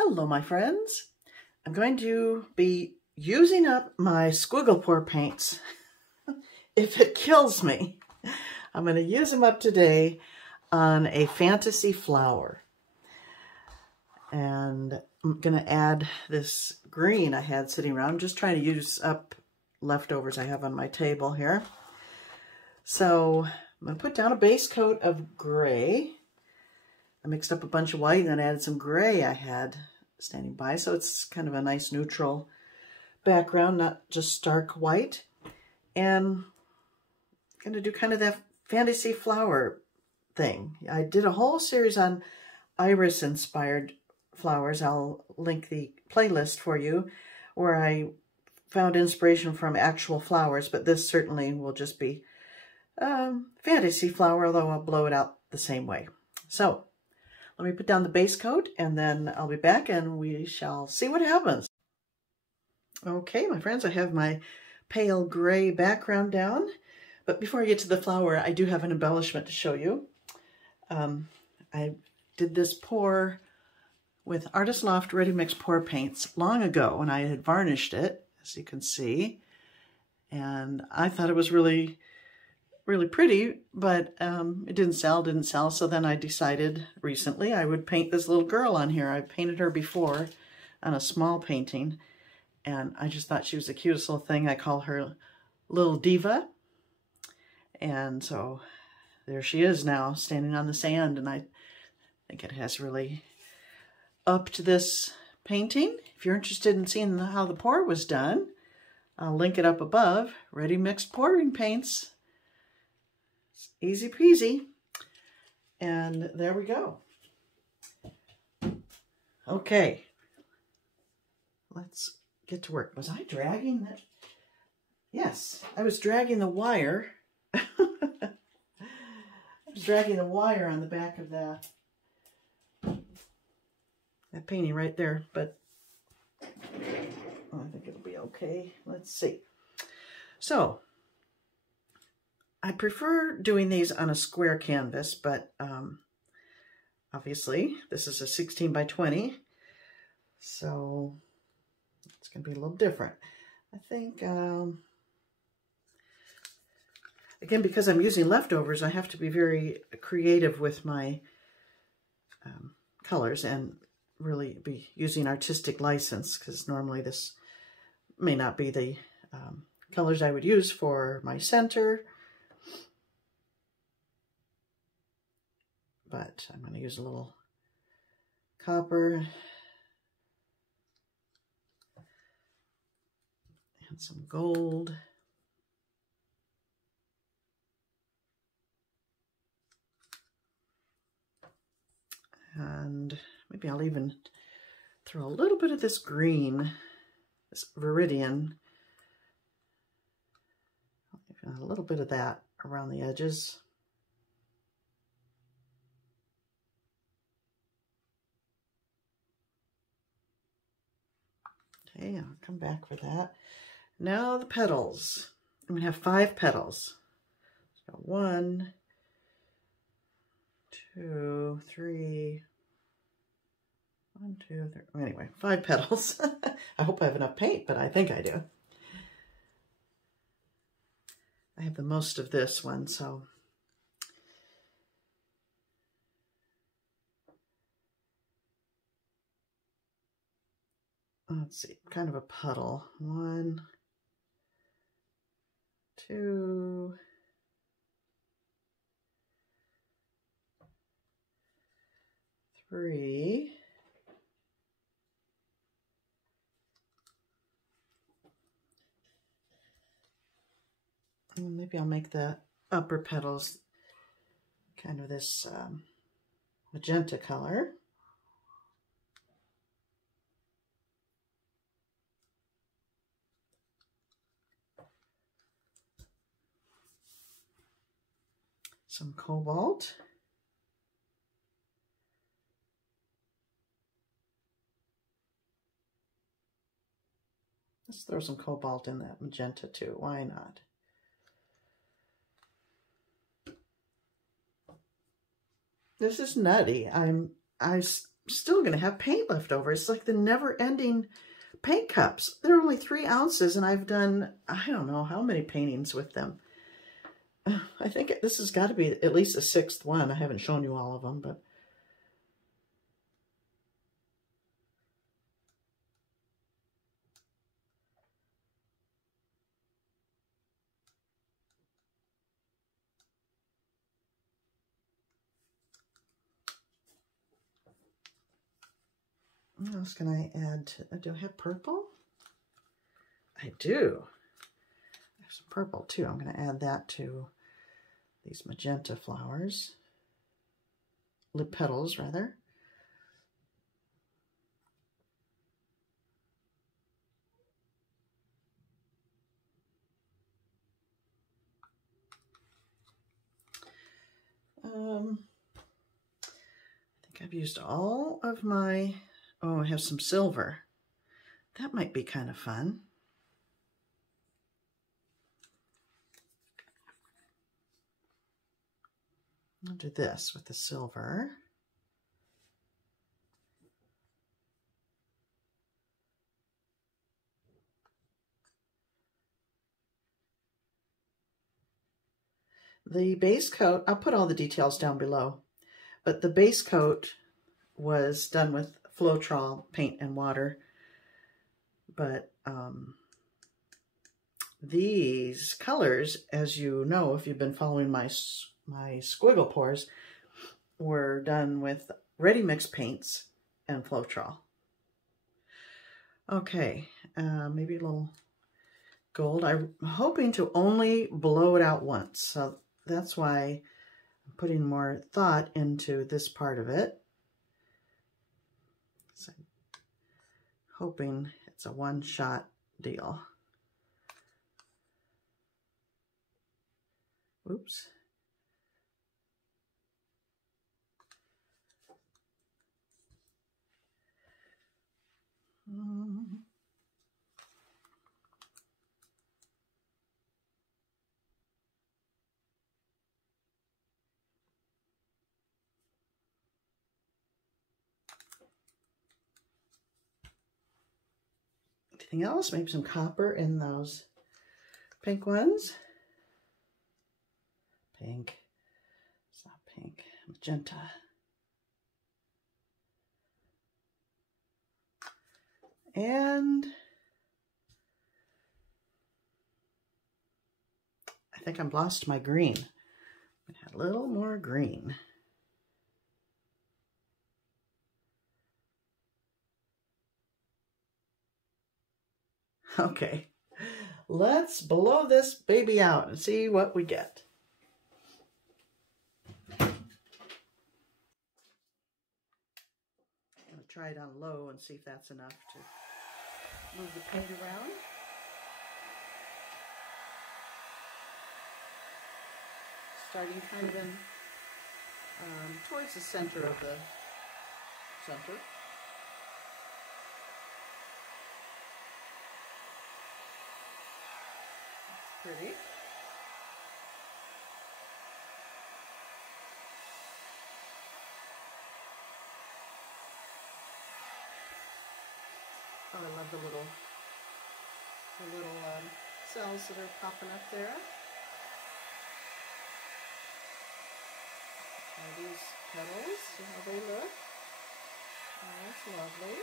Hello, my friends. I'm going to be using up my Squiggle Pour paints. If it kills me, I'm going to use them up today on a fantasy flower. And I'm going to add this green I had sitting around. I'm just trying to use up leftovers I have on my table here. So I'm going to put down a base coat of gray. I mixed up a bunch of white and then added some gray I had standing by. So it's kind of a nice neutral background, not just stark white. And I'm going to do kind of that fantasy flower thing. I did a whole series on iris-inspired flowers. I'll link the playlist for you where I found inspiration from actual flowers, but this certainly will just be fantasy flower, although I'll blow it out the same way. So let me put down the base coat and then I'll be back and we shall see what happens. Okay, my friends, I have my pale gray background down, but before I get to the flower, I do have an embellishment to show you. I did this pour with Artist Loft Ready Mix Pour paints long ago, and I had varnished it, as you can see, and I thought it was really pretty, but it didn't sell, so then I decided recently I would paint this little girl on here. I painted her before on a small painting, and I just thought she was the cutest little thing. I call her Little Diva, and so there she is now, standing on the sand, and I think it has really upped this painting. If you're interested in seeing how the pour was done, I'll link it up above. Ready Mixed Pouring Paints. It's easy peasy. And there we go. Okay. Let's get to work. Was I dragging that? Yes, I was dragging the wire. I was dragging the wire on the back of that painting right there, but I think it'll be okay. Let's see. So I prefer doing these on a square canvas, but obviously this is a 16 by 20, so it's going to be a little different. I think, again, because I'm using leftovers, I have to be very creative with my colors and really be using artistic license, because normally this may not be the colors I would use for my center. But I'm going to use a little copper and some gold. And maybe I'll even throw a little bit of this green, this Viridian, a little bit of that around the edges. Okay, I'll come back for that. Now the petals. I'm going to have 5 petals. So 1, 2, 3, 1, 2, 3. Anyway, 5 petals. I hope I have enough paint, but I think I do. I have the most of this one, so let's see, kind of a puddle. 1, 2, 3. And maybe I'll make the upper petals kind of this magenta color. Some cobalt. Let's throw some cobalt in that magenta too. Why not? This is nutty. I still going to have paint left over. It's like the never-ending paint cups. They're only 3 ounces, and I've done, I don't know how many paintings with them. I think this has got to be at least the 6th one. I haven't shown you all of them, but what else can I add to, do I have purple? I do. I have some purple too. I'm going to add that to these magenta flowers. Lip petals, rather. I think I've used all of my, oh, I have some silver. That might be kind of fun. I'll do this with the silver. The base coat, I'll put all the details down below, but the base coat was done with Floetrol paint and water. But these colors, as you know, if you've been following my Squiggle Pours, were done with ready mix paints and Floetrol. Okay, maybe a little gold. I'm hoping to only blow it out once, so that's why I'm putting more thought into this part of it. So I'm hoping it's a one-shot deal. Oops. Anything else? Maybe some copper in those pink ones. Pink. It's not pink. Magenta. And I think I've lost my green. I had a little more green. Okay, let's blow this baby out and see what we get. I'm going to try it on low and see if that's enough to move the paint around. Starting kind of in towards the center of the center. Pretty. Oh, I love the little cells that are popping up there. Now these petals, see how they look? Oh, that's lovely.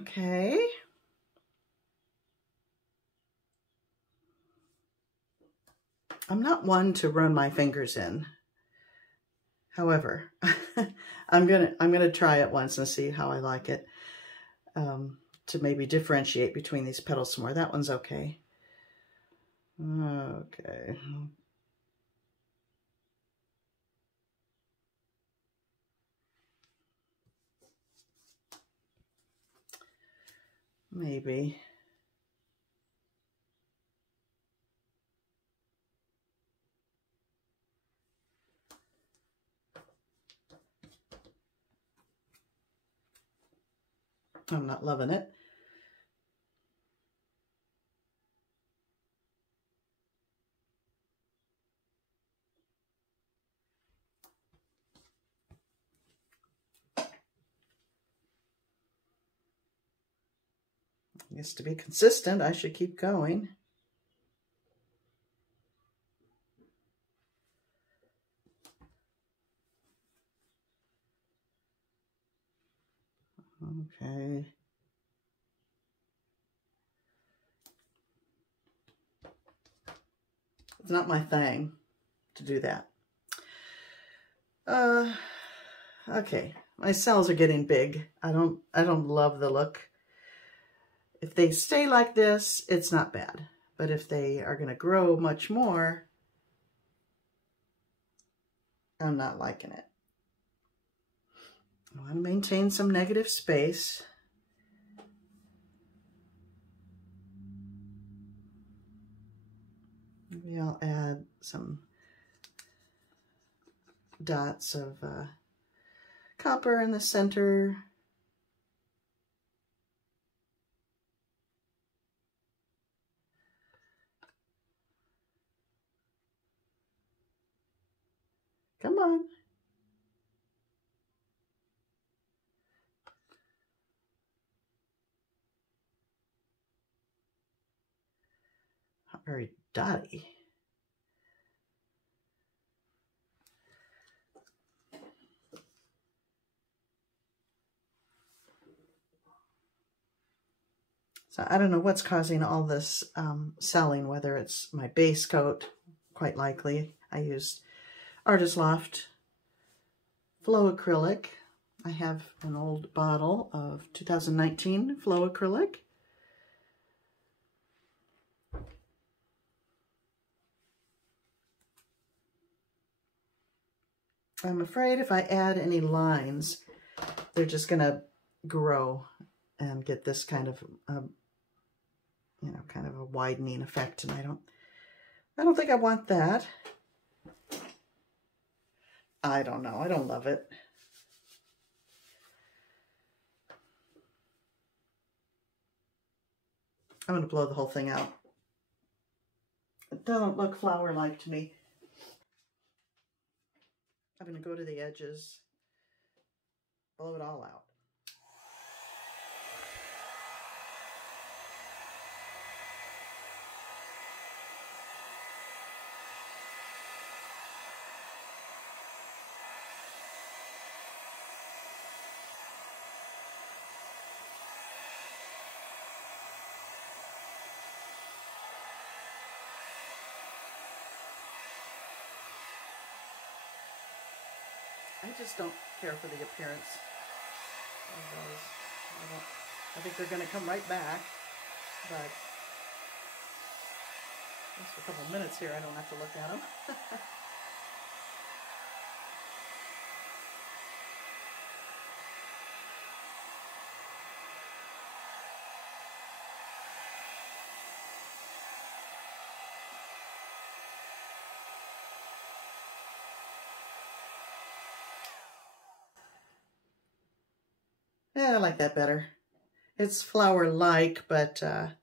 Okay. I'm not one to run my fingers in. However, I'm gonna try it once and see how I like it. To maybe differentiate between these petals some more. That one's okay. Okay. Maybe. I'm not loving it. I guess to be consistent, I should keep going. Okay. It's not my thing to do that. Okay. My cells are getting big. I don't love the look. If they stay like this, it's not bad. But if they are going to grow much more, I'm not liking it. I want to maintain some negative space. Maybe I'll add some dots of copper in the center. Come on. Not very dotty. So I don't know what's causing all this selling, whether it's my base coat, quite likely. I used Artist Loft Flow Acrylic. I have an old bottle of 2019 Flow Acrylic. I'm afraid if I add any lines, they're just going to grow and get this kind of, you know, kind of a widening effect. And I don't think I want that. I don't know. I don't love it. I'm going to blow the whole thing out. It doesn't look flower-like to me. I'm going to go to the edges, blow it all out. I just don't care for the appearance of those. I think they're going to come right back, but just for a couple minutes here, I don't have to look at them. Yeah, I like that better. It's flower-like, but I'm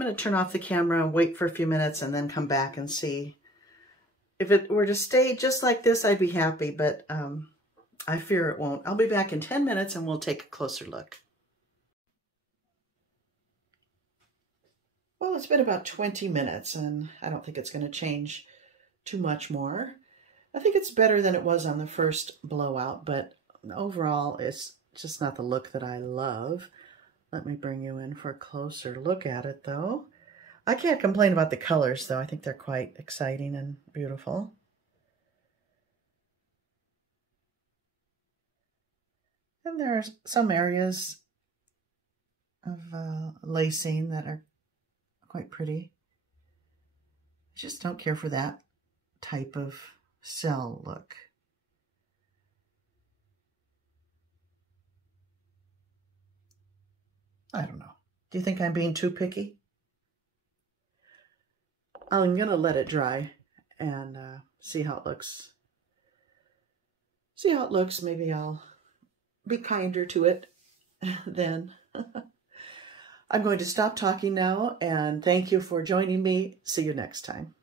going to turn off the camera and wait for a few minutes and then come back and see. If it were to stay just like this, I'd be happy, but I fear it won't. I'll be back in 10 minutes and we'll take a closer look. Well, it's been about 20 minutes and I don't think it's going to change too much more. I think it's better than it was on the first blowout, but overall it's just not the look that I love. Let me bring you in for a closer look at it though. I can't complain about the colors though. I think they're quite exciting and beautiful. And there are some areas of lacing that are quite pretty. I just don't care for that type of cell look. I don't know. Do you think I'm being too picky? I'm going to let it dry and see how it looks. See how it looks. Maybe I'll be kinder to it then. I'm going to stop talking now, and thank you for joining me. See you next time.